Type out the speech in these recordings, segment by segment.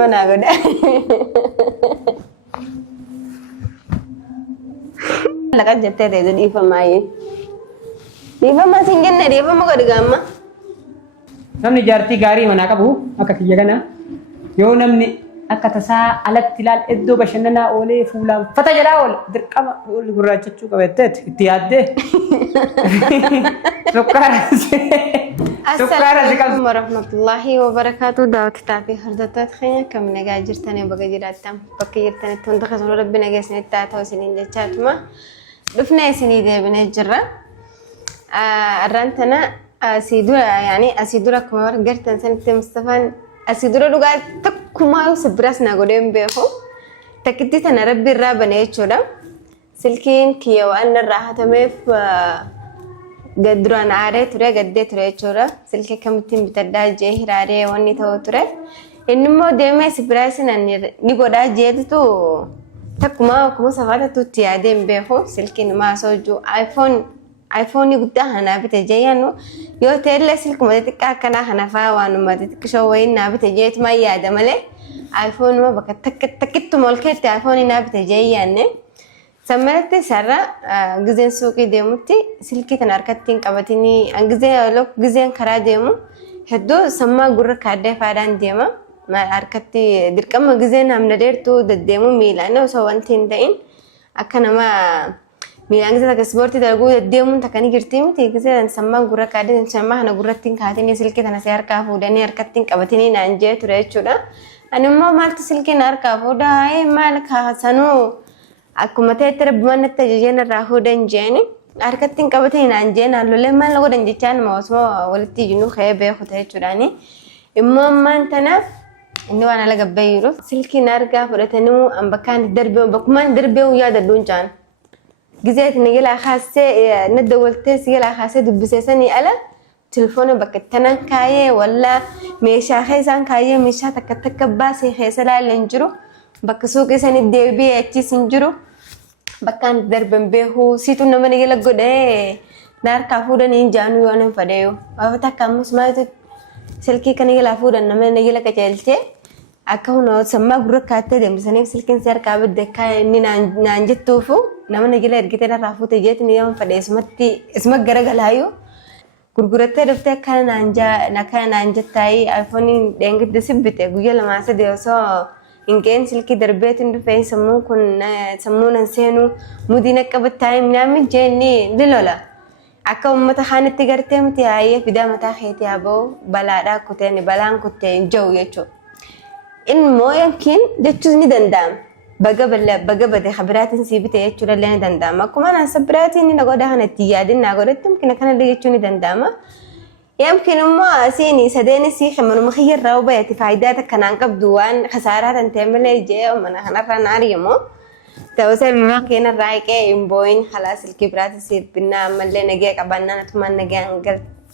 Mana aku dah. Lakat jette deh di famai. Di famai singgah nih, di famai kau digama. Namni jaartii gaarii manaa qabu akka kiyya kana yoo namni akka tasaa alatti ilaal iddoo bashannanaa oolee fuulaan fata jedhaa oola dirqama gurraachachuu qabatteet itti yaaddee sukkaara Assalamualaikum warahmatullahi wabarakatuh. Daawat taafii hordoftoota keenya kam nagaa jirtanii baga jiraattan bakka jirtanitti hunda keessanuu rabbi nagaa isinitti haa ta'u isiniin jechaatuma dhufnee isinii deebinee jirra. Arraan tana asidura yani asidura kuma gartan sanatti Mustafaan asidura dhugaa takkumaa sabbiras na godheen beeku takkitti tana rabbi irraa banee jechuudha. Silkiin kiyya waan irraa hatameef gaduraan aaree ture gaddee ture jechuudha. Silkii kamittiin bitaddaa jee hiraaree wanni ta'u ture. Inni immoo deemee sibiraasiin ni godhaa jeetitu takkumaa kuma safaatatutti yaadeen beeku silkiin maasooju iPhone guddaa hanaa bite jeeyanu yoo ta'ellee silkuma xixiqqaa akkanaa kana fa'aa waanuma xixiqqishoo wayiin naa bite jeetuma yaada malee iPhone ma bakka takkittuma ol keetti iPhone naa bite jeeyanne sammalatti sarra gizeen suuqii deemutti silkii tan harkattiin qabatanii gizeen karaa deemu hedduu sammaa gurra kaaddee faadhaan deema harkatti dirqama gizeen hamna dheertuu deddeemu miilaan osoo wanti hin ta'in akka nama miilaan gisa takka ispoortii dalaguu deddeemuun takka ni jirti miti giseen sammaa gurra kaaddee sammaa kana gurrattiin kaatanii silkii tana si harkaa fuudhanii harkattiin qabatanii naan jee ture jechuudha. Ani immoo maaltu silkiin harkaa fuudhaa maal kaasanuu akkuma ta'etti rabbumaan natti ajajeen irraa fuudhan jeeni harkattiin qabatanii naan jeen hallollee maal godhan jechaan osoo walitti iyyuu ka'ee beeku ta'e jechuudhaani. Immoo ammaan tanaaf inni waan ala gabbee jiru silkiin harkaa fudhatanii bakkaan darbee bakkumaan darbee yaadadduun jaan. Gizeet nigela khaasee nadda waltees nigela khaasee dubbiseesanii ala telefoona bakka tanan kaayee walla meeshaa keessaan kaayee meeshaa takka baasee keessa laaleen jiru bakka suuqii sanii deebi'ee achiis hin jiru bakkaan darban beeku siitu nama nigela godhee naarkaa fuudhanii jaanuu yoo nan fadheeyu waafa takka ammus maalitu silkii kan nigela fuudhan nama nigela qajeelchee akka hunoo sammaa gurra kaattee deemsisanii silkiin si harkaa badde inni naan jettuufu nama nigela ergitee narraa fuute jeetiin yoo fadhee isuma garagalaayu gurgurattee dhuftee akkana naan jettaayii iPhone dheengidde sibbite guyyaa lamaa sadii osoo ingeen silkii darbeetiin dhufee sammuu nan seenu mudii naqabattaayii minaamin jeenni lilola. Akka uummata kaanitti gartee miti haayee fidaa mataa keetii haa ba'u balaadhaa kuteen balaan kuttee hin jiru jechuudha. Immoo yookiin jechuun ni danda'ama. Baga bade kabiraatiin sii bite jechuudha illee ni danda'ama. Akkuma naan sabiraatiin ni nagoda kana itti yaadin naa godhatti mukina kanallee jechuun ni danda'ama. Yookiin immoo asiin sadeen sii manuma kiyyarraa hubayati faayidaa takka naan qabdu waan khasaaraa tan ta'e malee jee mana kanarraa naari immoo ta'uusaa ilmaa keenarraa eqee hin booyin halaa silkii biraatiin sii binnaa ammallee nagee qabannaan atumaan nagaan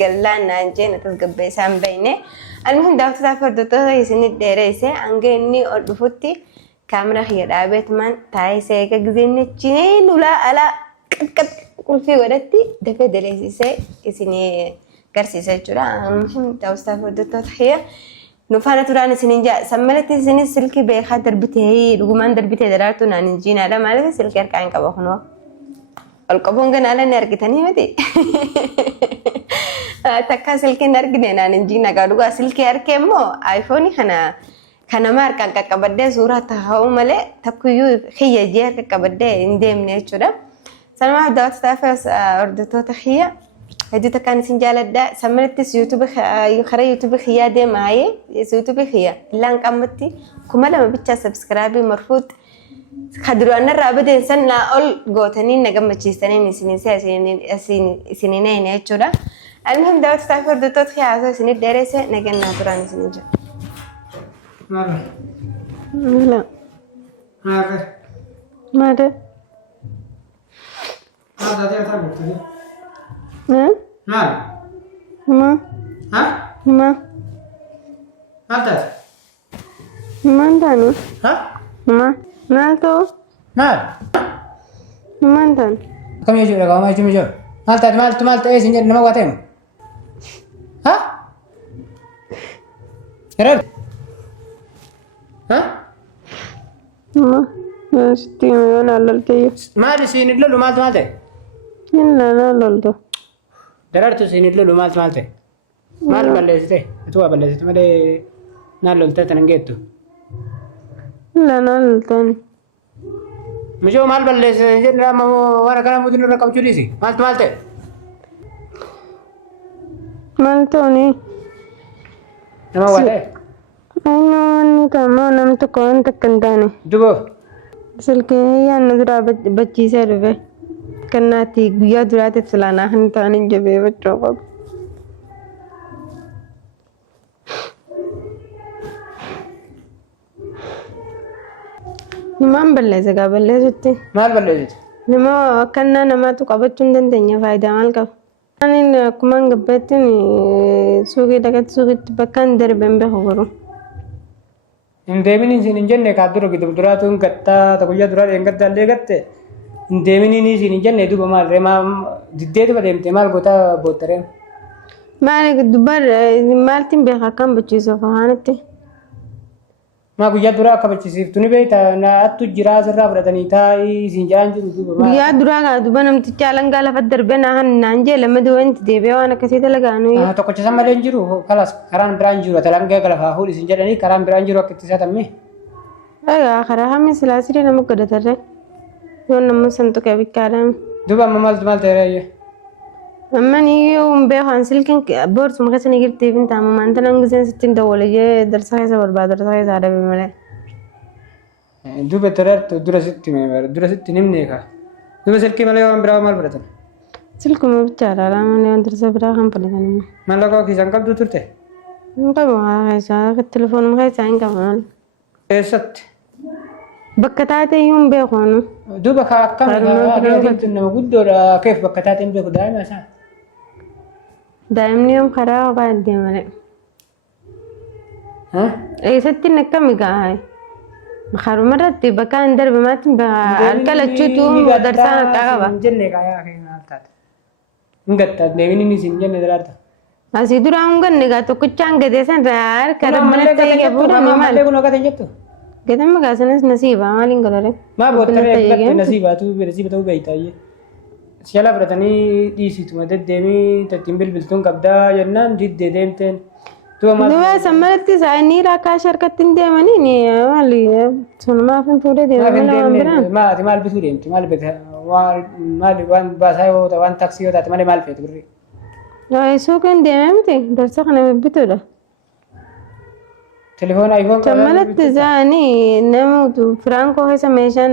gallaan naan jee natas gabbeessaa hin bayne. Almuhim daawwattoota hordoftoota isinii dheereessee hanga inni ol dhufutti kaamera kiyya dhaabeetumaan taayisee eega gizeen achiin ulaa alaa qaqqab qulfii godhatti dafee daleessisee isinii garsiisa jechuudha. Almuhim daawwattoota hordoftoota kiyya nufaana turaan isiniin jaa sammalatti isinis silkii beekaa darbitee dhugumaan darbitee daraartuu naan hin jiinaadha maaliif silkii harkaa hin qaba kunoo ol qabuun ganaalee ni argitanii miti. Takka silkiin argine naan hin jiina dhugaa silkii harkee immoo iPhone kana harkaan qaqqabaddee suuraa ta'uu malee takkuyyuu kiyya jee qaqqabaddee hin deemne jechuudha. Sanumaaf daawwattoota hordoftoota kiyya hedduu takkaan isin jaaladha. Sammalattis karaa yuutuubii kiyyaa deemaayee yuutuubii kiyya illaan qammatti 2000 bicha sabskraabii marfuut kaduraan irraa badeen san naa ol gootanii na gammachiistanii isiniin jechuudha. Almuhim daawwattoota hordoftoota kiyyaa haasoo isinii dheereesse nagannaa turaan isinii jira. Mara. Mala. Mara. Mada. Ada dia tak betul. Mala. Ha? Ma. Ada. Mantan. Ha? Ma. Nalto. Mal. Mantan. Kami juga kau macam macam. Malta sinjad nama kau temu. Ha? Kerap. ها ما ستي أنا لولتي ما لي سين اللو مالته إلا أنا لولتو دررت سين اللو مالته مال بلستي تو بلست مالي نال لولته تنجيتو إلا أنا لولتاني مجو مال بلست جن ما وانا كلام مدير رقم جليسي مالته مالتوني nama wale أنا كمان أنا تكون تكنداني dubo سلكي هي أنا درا بتشي سيرفي كناتي بيا درات تلانا هن تاني جبي بتروق نمان بلّي بلّي ستي mal ballesit نما كنا نما تقابل تندن دنيا فايدة مالك أنا كمان قبّتني سوقي دكت سوقي بكان دربن بخبرو indeemini isin hin jenne kaadura gidum duraatuun gattaa ta guyyaa duraa dheengadda illee gatte indeemini isin hin jenne duba maal ree diddeetu deemte maal gootaa boottareen مالك دبر مالتين بيخا كان بتشيسو فهانتي maa guyyaa duraa akka bachisiiftu ni beekta na attu jiraa sirraa fudhatanii taa'ii isin jiraan jiru duba maal guyyaa duraa gaa duba namticha alangaa lafa darbee naan naan jee lamadi wanti deebi'ee waan akkasii dalagaanu tokkochisan malee hin jiru kalas karaan biraan jiru talangaa galafaa fuudhi isin jedhanii karaan biraan jiru akka itti isaatamme egaa karaa hammi silaasirii nama godhatarre yoo nama santuqee bikkaadhaan duba amma maaltu maal ta'e amma ni yoo beekan silkin boorsuma keessa ni girtiif hin taama maanta nan giseen sittiin dawwale jee darsa keessa barbaada darsa keessa adabe malee duba tarartu dura sitti nimne ka duba silkii malee waan biraa maal fudhatan silkuma bichaadha malee waan darsa biraa kan fudhatanimma mallaqaa kiisan qabdu turte hin qabu haa keessa telefoonuma keessaa hin qabu maal eessatti bakka taate iyyuu hin beekonu duba ka akkam nama guddoodha keef bakka taate hin beeku daa'ima isaa daa'imni yoom karaa kophaa iddee malee eessatti akkami gahaa haruma irratti bakka hin darbe maatiin harka lachuutu darsaan akka qaba jenne kaayaa keenyaa taate hin gatta deemini isin jenne daraarta asii duraa hin ganne gaa tokkichaan gatee san harka rabbana ta'e qabuudha maal kun hogatan jettu gatamma gaasanis nasiiba maaliin galare maa boottaree gatte nasiiba ta'uu beeytaayyee siala fudhatanii dhiisituma deddeemii tattiin bilbiltuun qabdaa jennaan diddee deemteen duba sammalatti isaanii raakaash harkatti hin deemanii maali sunumaaf hin fuudhee deemanii waan biraan maati maal bituu deemti maal bita maali waan baasaa yoo ta'e waan taaksii yoo taate malee maal feetu birrii suuqiin deemee miti darsa kana bibbituudha telefoon iPhone sammalatti isaanii namoota firankoo keessa meeshaan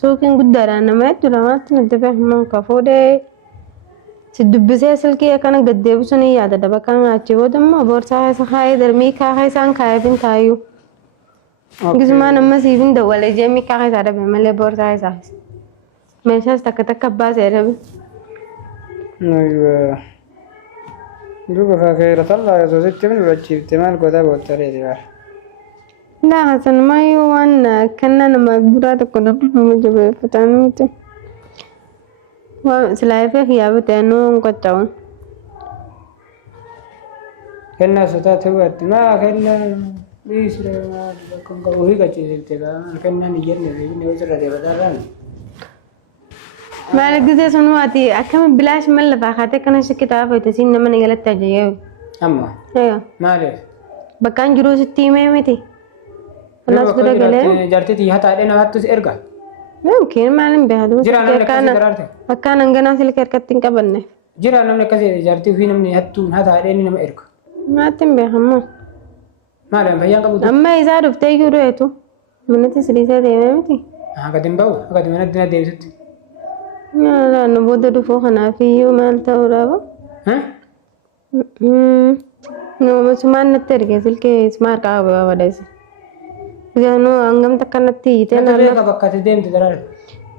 suuqiin guddaadhaan nama hedduu lamaatti nuti beekamu ka fuudhee si dubbisee silkii akkana gaddeebisu ni yaadada bakka achi booda immoo boorsaa keessa kaayee darbii kaakee isaan kaayeef hin taayyuu gisumaan amma siif hin dawwalee jee miikaa keessaa dhabe malee boorsaa keessaa meeshaas takka takka baasee dhabe. duba kakeera tallaa osoo sitti min durachiifte maal gootaa boottaree dibaa laa hasan maayyuu waan kannaa nama biraa tokko nama jabeeffataan miti. Selaifnya kiabu tenu kocok. Kena sudah terbuat, nah kena di sudah kongkong uhi kecil juga, kena nijer nih, ini udah ada bataran. Malah gitu semua hati, akan bilas malah fakatnya karena sekitar apa itu sih nama ninggalat aja ya. Amma. Ayo. Malah. Bahkan jurus timnya miti. Panas sudah gale. Jarti tiha tak ada nama tuh erga. Mungkin malam behadu. Jiran akan anggana silker kating kabanne. Jiran namne kasih jarti uhi namne hattu hata ada ini nama erga. Matem behamu. Malam bayang kamu. Amma izar ufte yuru itu. Meniti selisa deh miti. Ah kadang bau, kadang mana dina dewi tu. Nah, nubudu dufu kana fiyu mal taurabu. Hah? No, masuman naterge silke smart ka bawa desi. Jangan anggam takkan nanti itu. Nanti mereka bakal dem tu darar.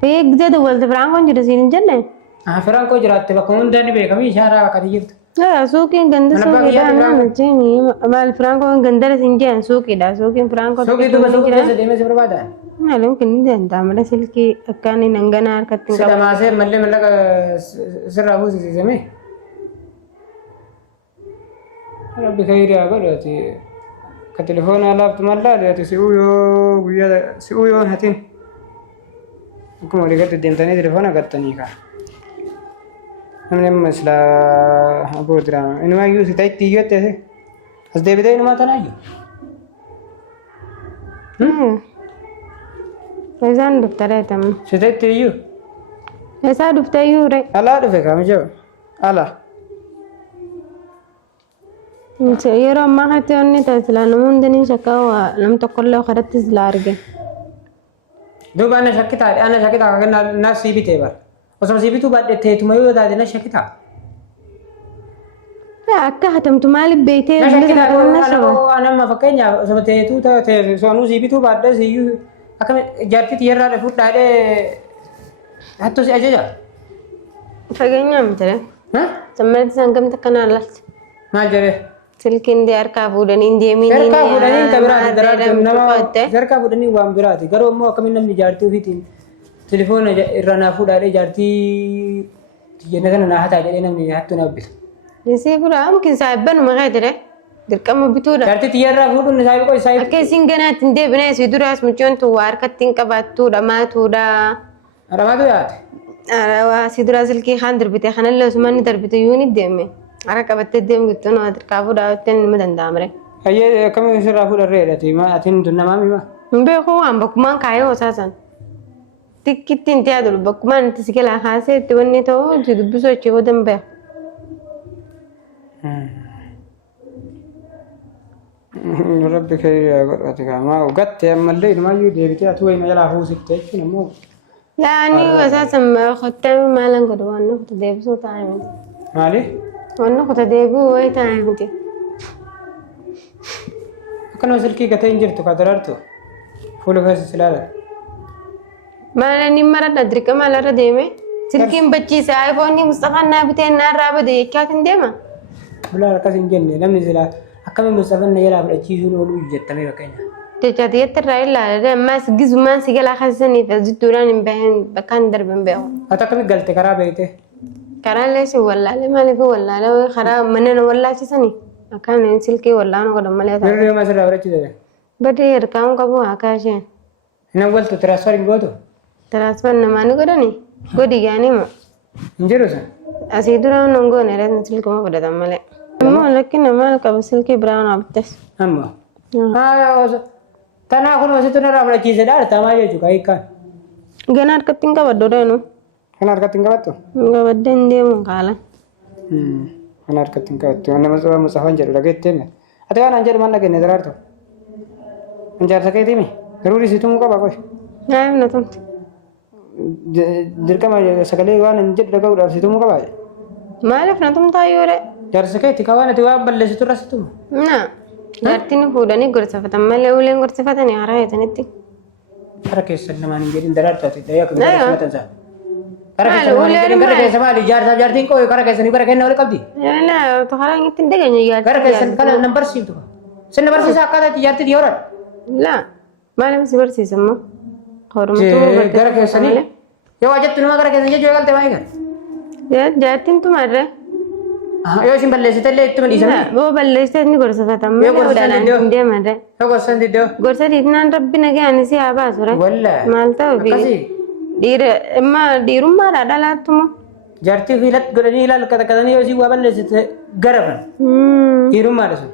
Pek jadi wal tu Franco jadi sini jenne. Ah Franco jerat tu bakal undang ni mereka misyara bakal dijit. Ya, suki ganda suki dah nanti ni. Mal Franco ganda sini jen suki dah suki Franco. Suki tu masuk ke dem seberapa? Malam kini janda mana silke akan ni nanggana kating. Sudah masih malah ke serabu sih sini. Kalau berkait apa berarti كتليفون على بتملا ده سيو يو هاتين كم اللي قد ديمتني تليفون قدتني كا من مثلا أبو دراما إنه ما يوسف تاي تيجي تهي بس ده بدأ إنه ما تنايو إذا دفترة تم ستة تيجي إذا دفترة يوري الله دفع كم جو الله yeroo ammaa kanatti wanni taasisaa namoonni shakkaa nam tokkollee kadhatti silaarge. Duuba ana shakkita kan na siibitee bara osoo siibituu baadhettee tuma yoo taate na shakkita. Akka hatamtu maaliif beektee na shakkita anamma fakkeenyaaf osoo teetuu ta'e soonuu siibituu baadhee siyyuu akka jaartii xiyyeerraa dhufuuf dhaadhee hattuu si ajaja. Fageenyaa miti sammalatti isaan gamta kanaan laalti. Maal jedhee? Silkiin harkaa fuudhanii deemanii harkaa fuudhanii kan biraati daraartuu nama harkaa fuudhanii waan biraati garuu immoo akkamiin namni jaartii ofiitiin telefoona irra naa fuudhaadhee jaartii xiyyeenya kana naa hataa jedhee namni hattuu na bitu. Isii fuudhaa amkin saayibbanuma kaa jedhe dirqama bituudha. Jaartii xiyyeerraa fuudhuun saayibii qoy saayibii. Akka isin ganaatti hin deebinee isii duraas mucoon tu waa harkatti hin qabaattuudha maatuudha. Aramaatu yaate. Asii duraa silkii kaan darbite kanallee osuma inni darbite yoo ni deeme. Ara qabattee deemu gittoon waa dirqaa fuudhaa nama danda'amre. Ayyee akkamiin sirraa fuudharreedhati atiin tun namaa mima. Hin beeku waan bakkumaan kaayee hosaasan. Tikkitti hin tiyaatu bakkumaan itti si galaa kaasee itti wanni ta'u itti dubbisuu achi booda hin beeku. Rabbi kee godhate kaamaa gatte ammallee ilmaayyuu deebitee atu wayima jalaa fuusitte jechuun ammoo. Laani hosaasan qottee maalan godhu waan nuti deebisuu taa'e miti. Maali? Wanni kuta deebi'u wayi taa'e miti. Akkanuma silkii gatee hin jirtu ka darartu fuula keessa silaala. Maala inni maradha dirqama alarra deeme silkiin bachiise aayifoonii Mustafaan naa bitee naarraa bade jechaat hin deema. Bulaan akkas hin jenne namni silaa akkamiin Mustafaan na jalaa fudhachiisuun ooluu jettamee fakkeenya. Jechaati yettirraa ilaala ammaas gizumaan si galaa kaasisaniif jidduudhaan hin bahin bakka hin darbe hin beeku. Ati akkamiin galte karaa beekte? Karaa leessi wallaalee maaliif wallaalee karaa mana wallaachisanii akkaan silkii wallaanu godhan malee ta'a. Yeroo deemaa sirraa fudhachiise. Badii hirkaa'uu qabu akka isheen. Inni waltu tiraansfar hin gootu? Tiraansfar namaa ni godhani godhi gaanii ma. Hin jiru sun? Asii dura hin goone irratti silkuma fudhatan malee. Ammoo lakki namaa qabu silkii biraan abdas. Amma? Tanaa kun wasitti narraa fudhachiise dhaadhatamaa jechuudha hiikkaan. Gana harkatti hin qabaddu deenu. Kan harkatti hin qabattu? Qabaddee hin deemu kaala. Kan harkatti hin qabattu. Nama sababa Mustafaan jedhu dhageettee mi? Ati waan an jedhu manna kenne daraartu? An jaarsa keetii mi? Garuu dhisiitumuu qaba qoy. Naayif na tumte. Dirqama sagalee waan an jedhu dhaga'uudhaaf dhisiitumuu qaba. Maaliif na tumtaa yoore? Jaarsa keetii ka waan ati waan balleessitu irra situmu? Na. Jaartiin fuudhanii gorsifatan malee uleen gorsifatanii haraa eetanitti. Kara keessan namaan hin jedhin daraartu ati dhayyaa akka gorsifatan isaa. Kara keessan namaan hin jedhin kara keessa maali jaarsaaf jaartiin qooyi kara keessanii bara kenna wali qabdi? Yaala to haraa ngitti hin dhageenye yaaddu. Kara keessan kana nan barsiiftu. Sin na barsiisa akkaataa itti jaartii dhiyooran. La maaliif si barsiisa immoo? Hormatuu gara keessanii yoo ajattu nama gara keessan jechuu eegalte maayii kan? Jaartiin tumarre. Yoo isin balleessite illee ittuma dhiisanii? Boo balleessite inni gorsifatan malee udaalaan hin deemarre. Yoo gorsan diddoo? Gorsa dhiisnaan rabbi nagaan si haa baasu re. Wallaa. Maal ta'u fi akkasii? dhiirummaadhaa dhalaattumo. Jaartii fi godhanii ilaalu qaxaqatanii yoo isin waa balleessite garafan. Dhiirummaadha sun.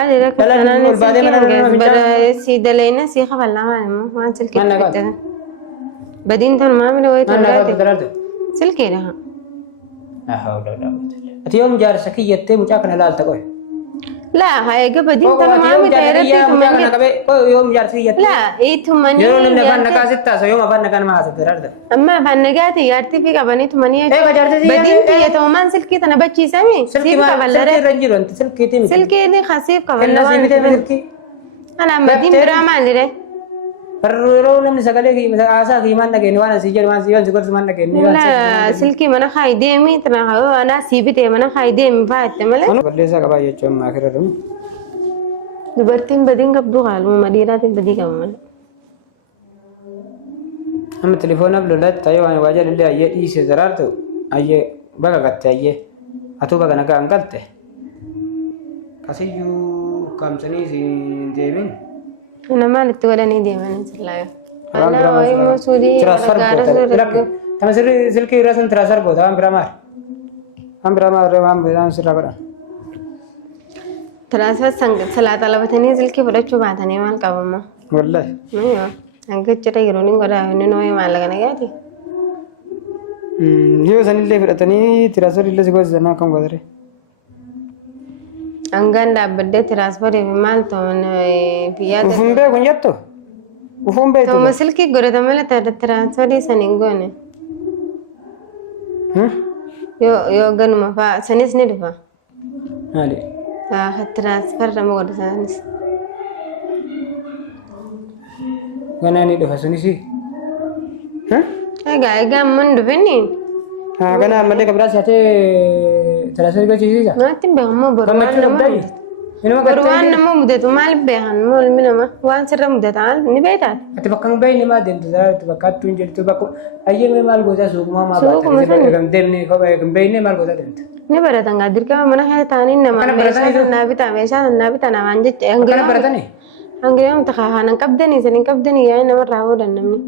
Adira kasanaan si daleena si kafallaa maalimoo waan silkii fidatan. Badiin tan maamila wayitu daraarte? Silkiidha. Ati yoom jaarsa kiyyattee mucaa kana laalta qoy? Laa haa eega badiin tan maamila irratti tumanii. Yoom jaarsa kiyyattee? Laa itumanii. Yeroo namni afaan nagaa sitti taasisa yoom afaan nagaa nama haasate daraarte? Amma afaan nagaati jaartii fi qabanii tumanii jechuudha. Badiin xiyyatamumaan silkii tana bachiisami. Silkii irra hin jiru wanti silkiitii miti. Silkii kasiif qaballa waan silkii. Anaan badiin biraa maalidhe? Yeroo namni sagalee haasaa fi maan dhageenye waan asii jedhu waan si gorsu maan dhageenye. Silkii mana kaayi deemi tana anaa sii bitee mana kaayi deemi fa'aatte malee. Balleessaa qabaa jechuun ammaa kira dhumu. Dubartiin badiin qabdu haaluma dhiiraatiin badii qaba malee. Amma telefoonaaf lolatti taa'ee waan waajjira illee ayyee dhiisee daraartu ayyee baga gatte ayyee atuu baga nagaa hin galte kasiyyuu ukkaamsanii si hin deemin. Nama itti godhanii deeman sillaayo. Ana immoo suudii gargaara sirriitti. Tama silkii irra sun tiraasar goota waan biraa maali? Waan biraa maali waan biraa sirraa godhan? Tiraasar salaata labatanii silkii fudhachuu baatanii maal qabamma? Wallahi. Hanga jira yeroo inni godhaa inni nooyi maallaqa nagaati. Yoo sanillee fudhatanii tiraasar illee si goosisan akkam godhare? Hangaan dhaabbadee tiraansfarii fi maal ta'uun biyyaa ta'e. Ufuun beeku hin jettu? Ufuun beektu? Ta'uma silkii godhata malee tiraansfarii san hin goone. Yoo ganuma fa'a sanis ni dhufa. Maali? Tiraansfar nama godhatanis. Ganaa ni dhufa sunis? Egaa ammoo hin dhufinni. Ganaa ammallee kabiraas yaatee tiraasfarii gochiisiisa? Maatti beekamoo boru waan nama mudatu. Boru waan nama mudatu maal beekan moo ilmi nama waan sirra mudata ni beektaa? Ati bakka hin baay'ine maal deemtu ati bakka attuu hin jirtu bakka ayyee maal goota suuquma maa baata deemnee kophaa hin baay'ine maal goota deemtu? Ni baratan gaa dirqama mana haa ta'anii nama meeshaa sannaa bitaa meeshaa sannaa bitaa namaan jecha Kana baratanii? hanga yoom ta'a hanan qabdanii sanin qabdanii yaa'ii namarraa hoodan namni.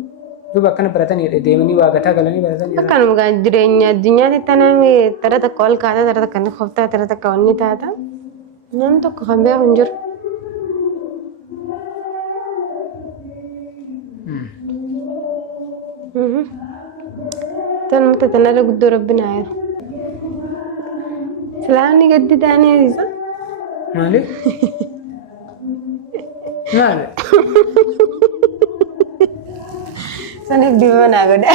Duuba akkana baratanii deemanii waa gataa galanii baratanii. Akkanuma gaa jireenya addunyaatti tanami tara takka ol kaata tara takka ni qoftaa tara takka ol ni taata. Namni tokko kan beeku hin jiru. Tan mata tanarra guddoo rabbinaa jiru. Silaamni gaddi taa'anii isa. Maali? Maali? Saniif dibama naa godha.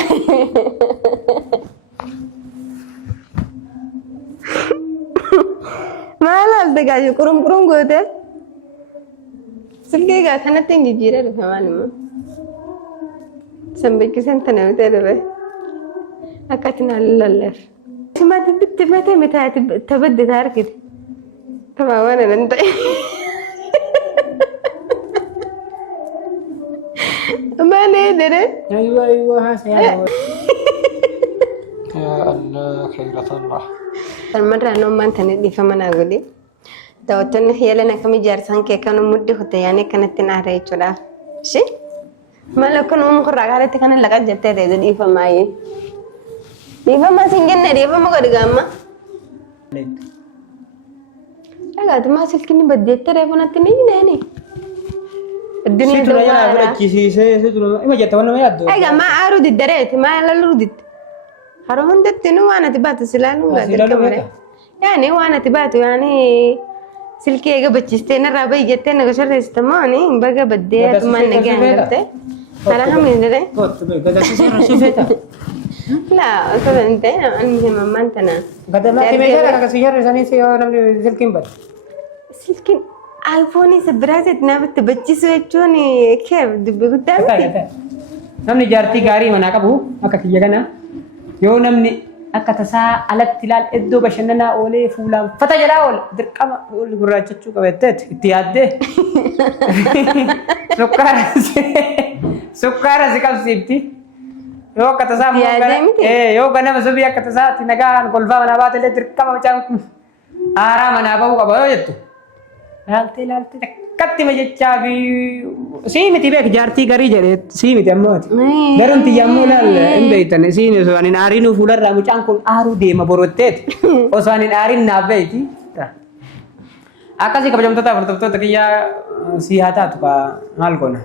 Maal haalta gaajuu qurum goote? Silkii gaa kanatti hin jijjiiree dhufe maal immoo? Sanbeekisan tana bitee dhufe. Akka ati naan lalleef. Simaati bitti matee mitaati tabadde taa argite. Tabaa waan anan ta'e. Maali dere? Aywa haasa'aa. Ya Allah khairatullah. Almarraa noommaan tani dhiifama naa godhe. Daawwattoonni yeelana akkamii jaarsaan kee kan muddi hote yaani kanatti naara jechuudhaaf. Shi? Maal akka nuuma kurraa gaariitti kana laqa jettee ta'e dhiifamaa yee. Dhiifama siin jenne dhiifama godhi gaamma. Dhagaatu maa silkiin baddeettee reefunatti ni jineeni. Addunyaa duwwaa. Ima jetta waan nama yaaddu. Egaa maa aaruu diddareeti maa laluu ditte. Haroo hundatti nu waan ati baatu silaaluu gaaddirqamre. Yaani waan ati baatu yaani silkii eega bachistee narraa bahi jettee naga sharreessita mooni baga baddee atumaan nagaan gartee. Alhamdulillah. Laa osoo hin ta'in ani himammaan tana. Gadamatti meeshaa kana si sharreessanii yoo namni silkiin bada. Silkiin aalfoonii sabiraaseet naafatti bachiisuu jechuun keef dubbi guddaa miti. Namni jaartii gaarii manaa qabu akka kiyya kana yoo namni akka tasaa alatti ilaal iddoo bashannanaa oolee fuulaan fata jalaa oola dirqama gurraachachuu qabatteet itti yaaddee sukkaara si qabsiifti. Yoo akka tasaa yoo ganama subii akka tasaatti nagaan kolfaa manaa baatellee dirqama macaan kun aaraa manaa bahuu qaba yoo jettu. Ilaaltee akkatti majechaa fi sii miti beek jaartii garii jedhee sii miti ammooti. Garumti yommuu ilaalle hin beektan siin osoo ani aariinuu fuularraa mucaan kun aaruu deema borotteeti osoo ani aariin naaf beekti. Akkasii kabajamtoota hordoftoota kiyyaa si haa taatu maal goona.